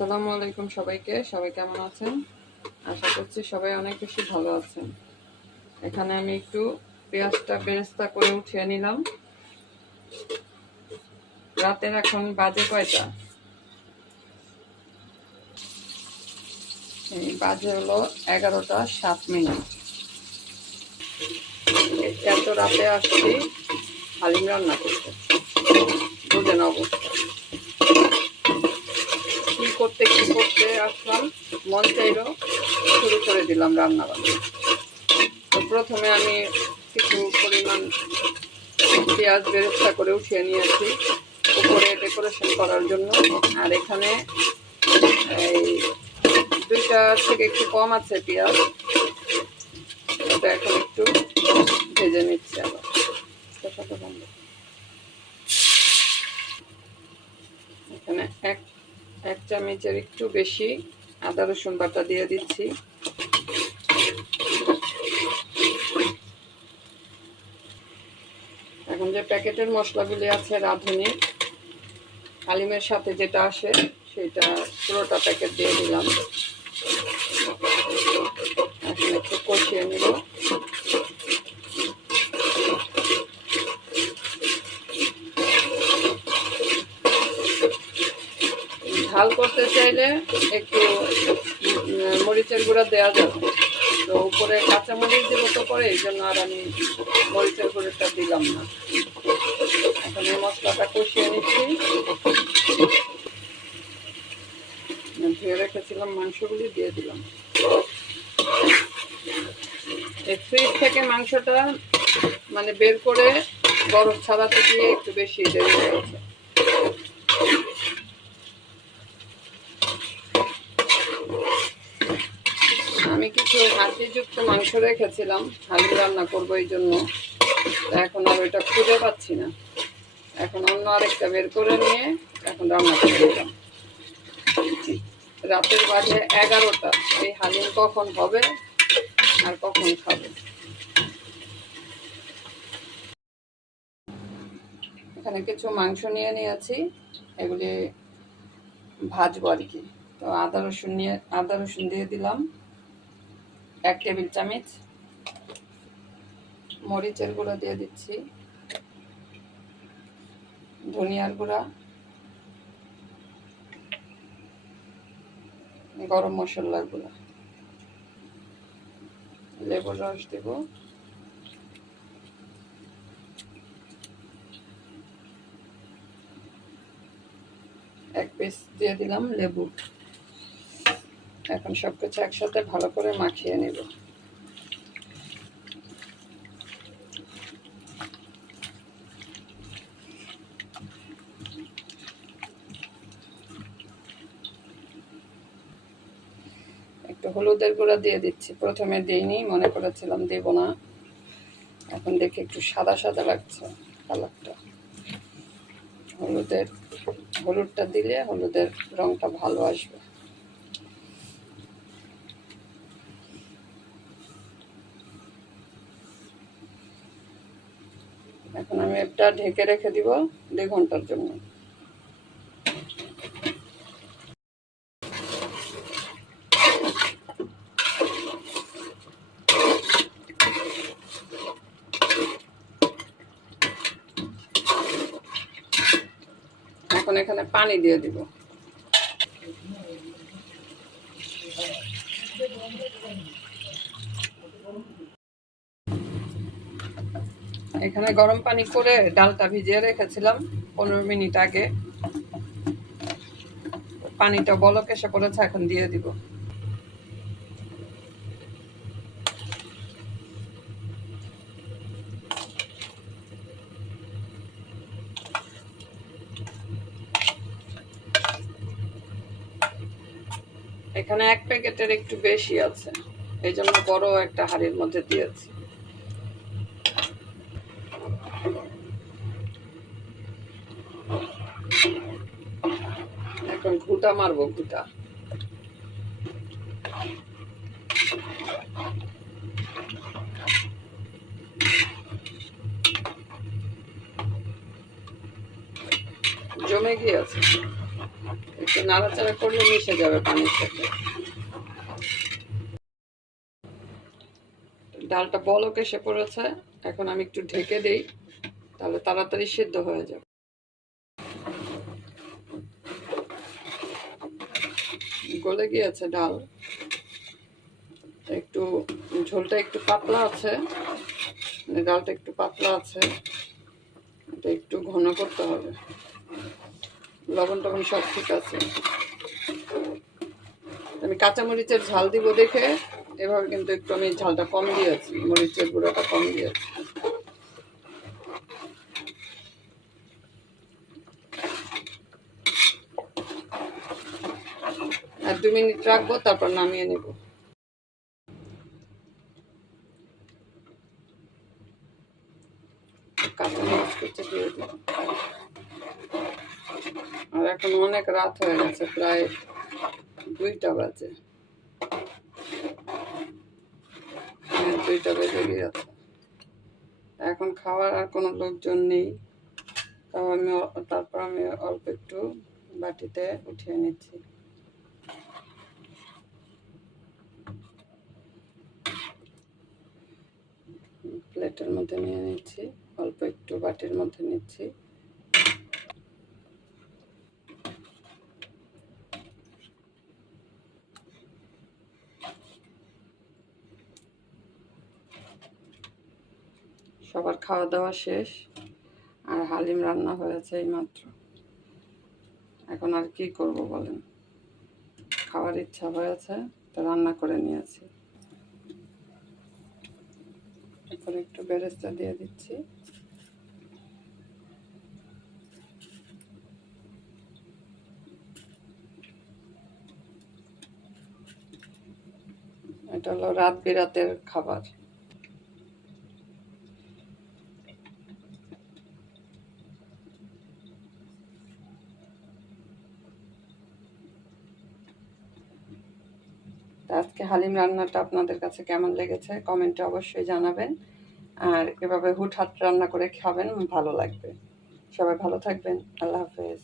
আসসালামু আলাইকুম সবাইকে। সবাই কেমন আছেন? আশা করছি সবাই অনেক বেশি ভালো আছেন। এখানে আমি একটু পেঁয়াজটা বেরেস্তা করে উঠিয়ে নিলাম। রাতের এখন বাজে কয়টা? এই বাজে হলো 11টা 7 মিনিট। এত রাতে আসছি হালিম রান্না করতে, বুঝেন অবস্থা। কি করতে আসলাম, মন চাইলো শুরু করে দিলাম রান্না বান্না। তো প্রথমে আমি কিছু পরিমাণ পেঁয়াজ বেরেস্তা করে উঠিয়ে নিয়েছি উপরে ডেকোরেশন করার জন্য। আর এখানে এই 2টা থেকে একটু কম আছে পেঁয়াজ, এটা এখন একটু ভেজে নিচ্ছি। আবার এখানে এক চামচের একটু বেশি আদা রসুন বাটা দিয়ে দিচ্ছি। এখন যে প্যাকেটের মশলাগুলি আছে রাঁধুনি হালিমের সাথে যেটা আসে সেটা পুরোটা প্যাকেট দিয়ে দিলাম। এখন একটু কষিয়ে নিব। ঝাল করতে চাইলে একটু মরিচের গুঁড়া দেওয়া যাবে, তো উপরে কাঁচামরিচ দেবো তো পরে, এই জন্য আর আমি মরিচের গুঁড়োটা দিলাম না। এখন এই মশলাটা কষিয়ে নিচ্ছি। ধুয়ে রেখেছিলাম মাংসগুলি দিয়ে দিলাম। এই ফ্রিজ থেকে মাংসটা মানে বের করে বরফ ছাড়াতে দিয়ে একটু বেশি দেরি হয়েছে। আমি কিছু হাঁটিযুক্ত মাংস রেখেছিলাম হালিম রান্না করবো, এই জন্য এখন আর ওইটা খুঁজে পাচ্ছি না। এখন অন্য আরেকটা বের করে নিয়ে এখন রান্না করে দিলাম। রাতের বাজে 11টা। এই হালিম কখন হবে আর কখন খাবে? এখানে কিছু মাংস নিয়ে নিয়েছি, এগুলি ভাজবো আর কি। তো আদা রসুন দিয়ে দিলাম 1 টেবিল চামচ। মরিচের গুঁড়ো দিয়ে দিচ্ছি, ধনিয়ার গুঁড়া, গরম মশলার গুঁড়া, লেবুর রস দেব, এক পিস দিয়ে দিলাম লেবু। এখন সবকিছু একসাথে ভালো করে মাখিয়ে নেব। একটু হলুদের গুঁড়া দিয়ে দিচ্ছি। প্রথমে দিইনি, মনে করেছিলাম দেব না, এখন দেখি একটু সাদা সাদা লাগছে কালারটা। হলুদটা দিলে হলুদের রংটা ভালো আসবে। এখন আমি এটা ঢেকে রেখে দিব 2 ঘন্টার জন্য। এখন এখানে পানি দিয়ে দিব। এখানে গরম পানি করে ডালটা ভিজিয়ে রেখেছিলাম 15 মিনিট আগে। পানিটা বলক এসে পড়েছে, এখন দিয়ে দিব। এখানে 1 প্যাকেটের একটু বেশি আছে, এই জন্য বড় একটা হাঁড়ির মধ্যে দিয়েছি। এখন ঘুটা মারবো, ঘুটা। জমে গিয়েছে। একটু নাড়াচাড়া করলে মিশে যাবে পানির সাথে। ডালটা বলক এসে পড়েছে, এখন আমি একটু ঢেকে দিই, তাহলে তাড়াতাড়ি সিদ্ধ হয়ে যাবে। গলে গিয়েছে ডাল, একটু ঝোলটা একটু পাতলা আছে, মানে ডালটা একটু পাতলা আছে, এটা একটু ঘন করতে হবে। লবণ টবণ সব ঠিক আছে। আমি কাঁচামরিচের ঝাল দিব দেখে এভাবে কিন্তু একটু আমি ঝালটা কম দিয়েছি, মরিচের গুঁড়োটা কম দিয়েছি। আর 2 মিনিট রাখবো, তারপর নামিয়ে নেব। কাঁচামরিচ কুচি দিয়ে দিই। আর এখন অনেক রাত হয়ে গেছে, প্রায় 2টা বাজে। 2টা বেজে গিয়েছে। এখন খাওয়ার আর কোনো লোকজন নেই, তারপর আমি অল্প একটু বাটিতে উঠিয়ে নিচ্ছি। প্লেটের মধ্যে নিয়ে নিচ্ছি, অল্প একটু বাটির মধ্যে নিচ্ছি। সবার খাওয়া দাওয়া শেষ, আর হালিম রান্না হয়েছে এইমাত্র। এখন আর কি করব বলেন, খাওয়ার ইচ্ছা হয়েছে তো রান্না করে নিয়েছি। এখন একটু বেরেস্তা দিয়ে দিচ্ছি। এটা হলো রাত বিরাতের খাবার। আজকে হালিম রান্নাটা আপনাদের কাছে কেমন লেগেছে কমেন্টে অবশ্যই জানাবেন। আর এভাবে হুটহাট রান্না করে খাবেন, ভালো লাগবে। সবাই ভালো থাকবেন। আল্লাহ হাফেজ।